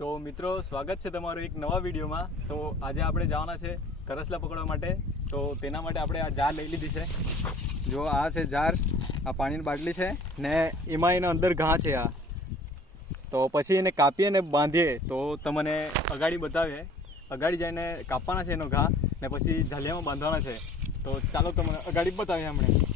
તો મિત્રો, સ્વાગત છે તમારું એક નવા વિડીયોમાં. તો આજે આપણે જવાના છે કરસલા પકડવા માટે. તો તેના માટે આપણે આ જાર લઈ લીધી છે. જો આ છે જાર, આ પાણીની બાટલી છે ને એમાં એના અંદર ઘા છે આ. તો પછી એને કાપીએ ને બાંધીએ. તો તમને અગાડી બતાવીએ. અગાડી જઈને કાપવાના છે એનો ઘા ને પછી ઝાલિયામાં બાંધવાના છે. તો ચાલો તમને અગાડી બતાવીએ હમણાં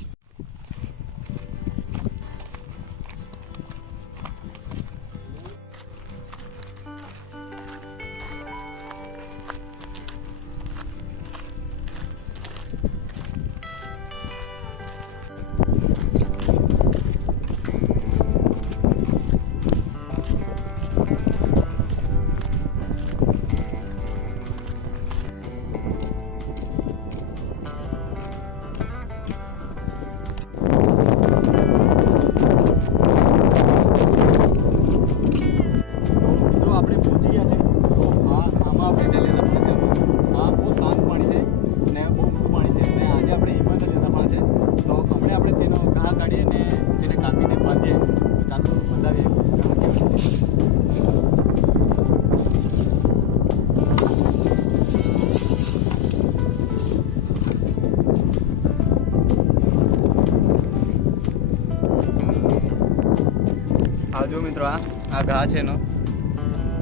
આ જો મિત્રો, આ આ ઘા છે એનો.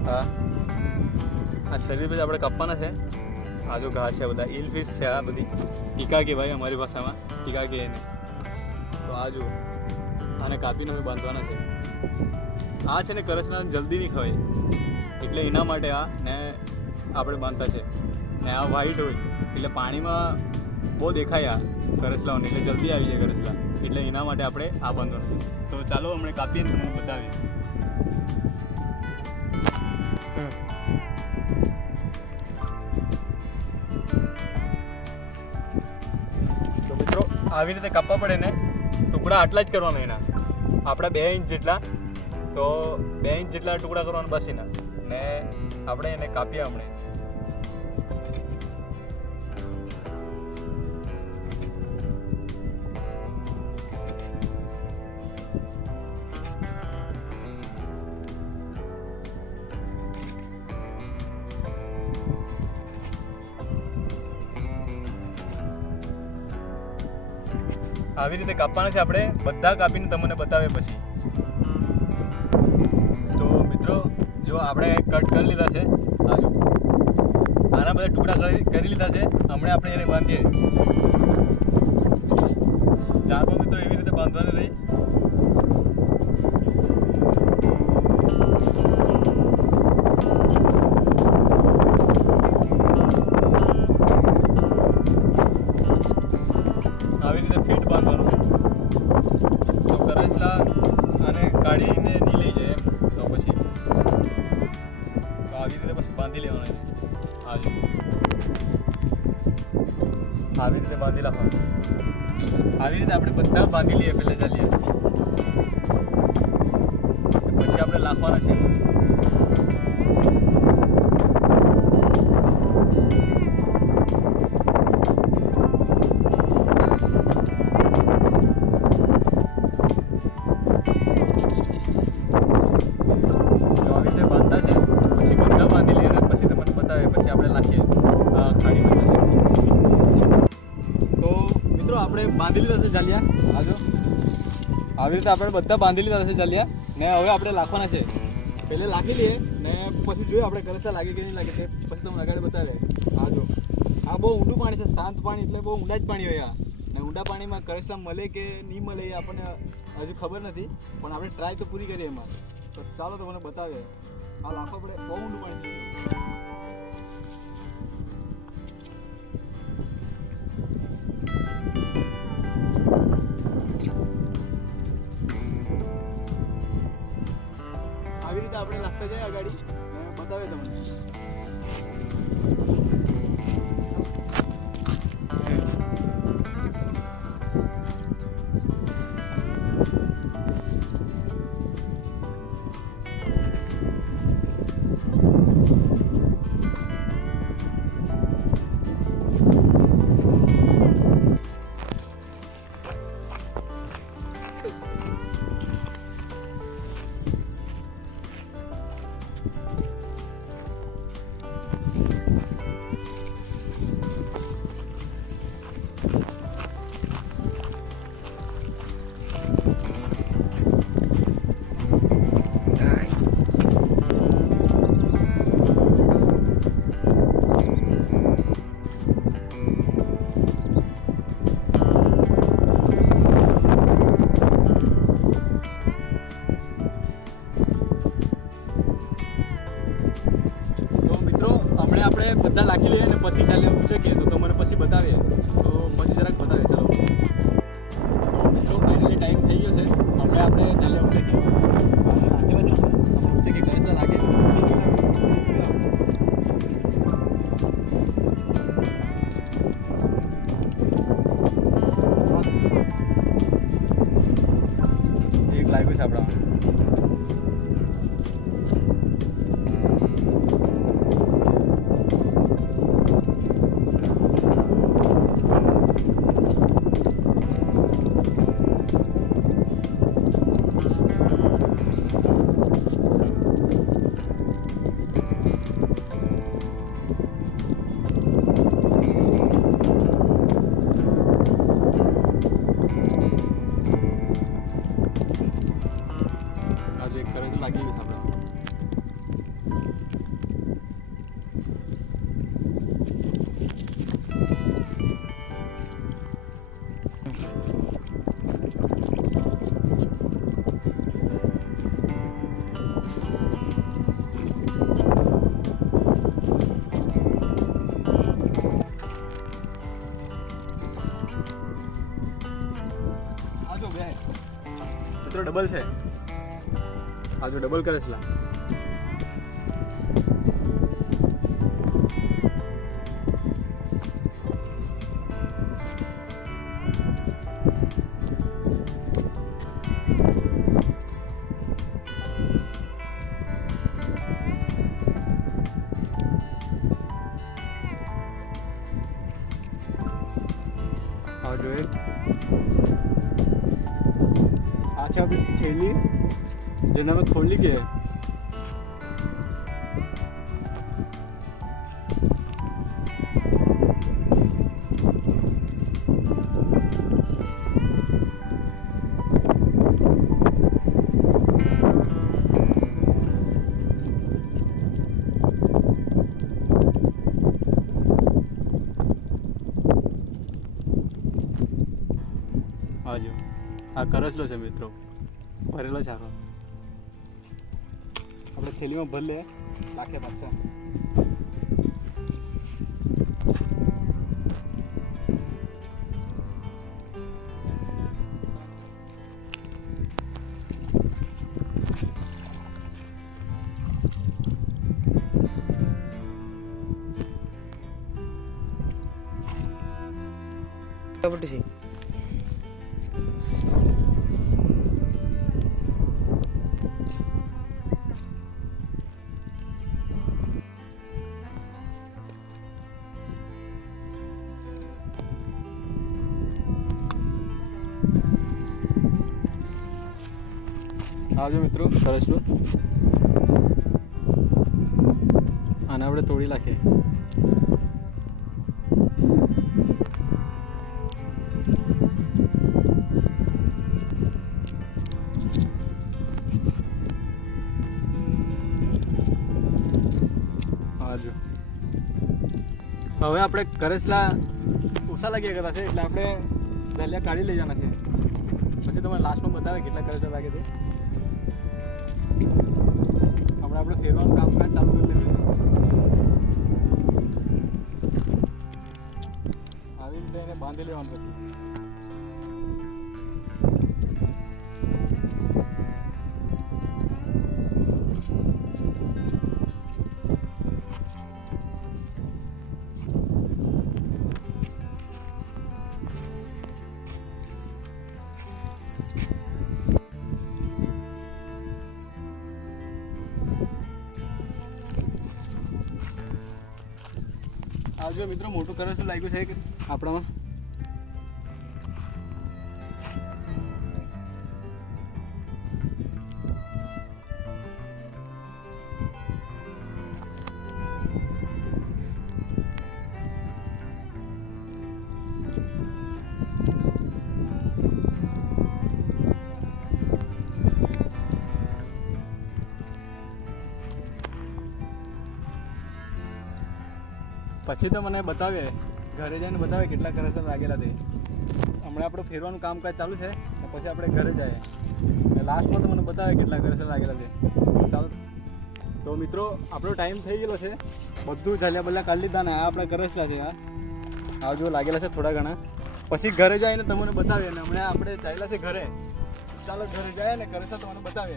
હા. આ છરી પછી આપણે કાપવાના છે. આ જો ઘા છે બધા. ઇલફિશ છે આ બધી. ટીકા કહેવાય અમારી ભાષામાં. ટીકા કે એને. તો આ જો આને કાપીને અમે બાંધવાના છે. આ છે ને કરસના જલ્દી નહીં ખવાય. એટલે એના માટે આ ને આપણે બાંધતા છે. ને આ વ્હાઈટ હોય. એટલે પાણીમાં બહુ દેખાય આ કરસલાઓને એટલે જલ્દી આવી જાય કરસલા એટલે એના માટે આપણે આ બાંધવાનું તો ચાલો હમણાં કાપીએ તમને બતાવીએ. તો આવી રીતે કાપવા પડે ને, ટુકડા આટલા જ કરવાના એના. આપણા બે ઇંચ જેટલા. તો બે ઇંચ જેટલા ટુકડા કરવાના બસ એના. ને આપણે એને કાપીએ હમણે. આવી રીતે કાપવાના છે આપણે. બધા કાપીને તમને બતાવે પછી. તો મિત્રો, જો આપણે કટ કરી લીધા છે. આ જો. આના બધા ટુકડા કરી લીધા છે. હમણાં આપણે એને બાંધીએ. ચારમાં મિત્રો, એવી રીતે બાંધવાની રહી બાંધી લેવાનું. આવી આવી રીતે બાંધી લખવાનું આવી રીતે આપણે બધા બાંધી લઈએ, પહેલાં ચાલીએ. પછી આપણે લાખવાના છે. આવી રીતે આપણે બધા બાંધી લીધા છે ચાલ્યા ને હવે આપણે લાખવાના છે. પહેલે લાખી લઈએ ને પછી જોઈએ આપણે કરસા લાગે કે નહીં લાગે તે. પછી તમને આગળ બતાવે હા, જો. આ બહુ ઊંડું પાણી છે, શાંત પાણી એટલે બહુ ઊંડા જ પાણી હોય આ. ને ઊંડા પાણીમાં કરસા મળે કે નહીં મળે એ આપણને હજુ ખબર નથી. પણ આપણે ટ્રાય તો પૂરી કરીએ એમાં. તો ચાલો તો મને બતાવે આ લાખો આપણે બહુ ઊંડું પાણી છે. આપણે લાગતા જાય આ ગાડી બતાવે તમને બધા લાગી લઈએ ને પછી ચાલે ઉચકીએ તો તમને પછી બતાવીએ તો પછી જરાક બતાવીએ ચાલો. તો મિત્રો ફાઇનલી ટાઈમ થઈ ગયો છે. હવે આપણે ચાલે ઉચકીએ નાખેલા બે મિત્રો ડબલ છે આ ડબલ કરે છે લા. do જો એક આ છે આપણી થેલી જેને અમે ખોલી આ કરસલો છે મિત્રો. ભરેલો છે આખો આપણે થેલીમાં ભર લે. રાખે પાછા. Apa di? આવજો મિત્રો સરસનું આને આપણે તોડી નાખીએ. આવજો. હવે આપણે કરેસલા ઓછા લાગ્યા કરતા છે, એટલે આપણે પહેલાં કાઢી લઈ જવાના છે. પછી તમને લાસ્ટમાં બતાવે કેટલા કરેસલા લાગે છે. હમણાં આપણે ફેરવાનું કામકાજ ચાલુ કરી લીધું છે. આવી રીતે એને બાંધી લેવાનું પછી. આવજો મિત્રો મોટું કરે શું લાગ્યું છે કે આપણામાં. પછી તો મને બતાવે, ઘરે જઈને બતાવે કેટલા કરસર લાગેલા તે. હમણાં આપણે ફેરવાનું કામકાજ ચાલુ છે પછી આપણે ઘરે જઈએ. લાસ્ટમાં તો મને બતાવે કેટલા કરસર લાગેલા તે. ચાલો. તો મિત્રો, આપણો ટાઈમ થઈ ગયેલો છે. બધું ઝાલ્યા બલ્લા કાઢી લીધા ને આ આપણે કરેસલા છે આ આ જો લાગેલા છે થોડા ઘણા. પછી ઘરે જઈને તમને બતાવીએ ને હમણાં આપણે ચાલ્યા છે ઘરે. ચાલો, ઘરે જાય ને કરેસા તમને બતાવીએ.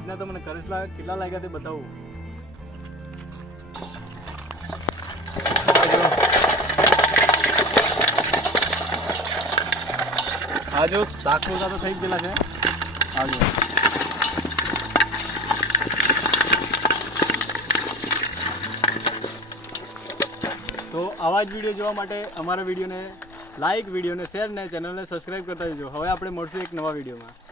આજના તમને લાગે કેટલા લાગ્યા તે બતાવું. આ જો શાક રોજા તો થઈ ગયેલા છે. આ તો આવા જ વીડિયો જોવા માટે અમારા વિડીયોને લાઇક વિડીયોને શેર ને ચેનલને સબસ્ક્રાઈબ કરતા જજો હવે આપણે મળશું એક નવા વિડીયોમાં.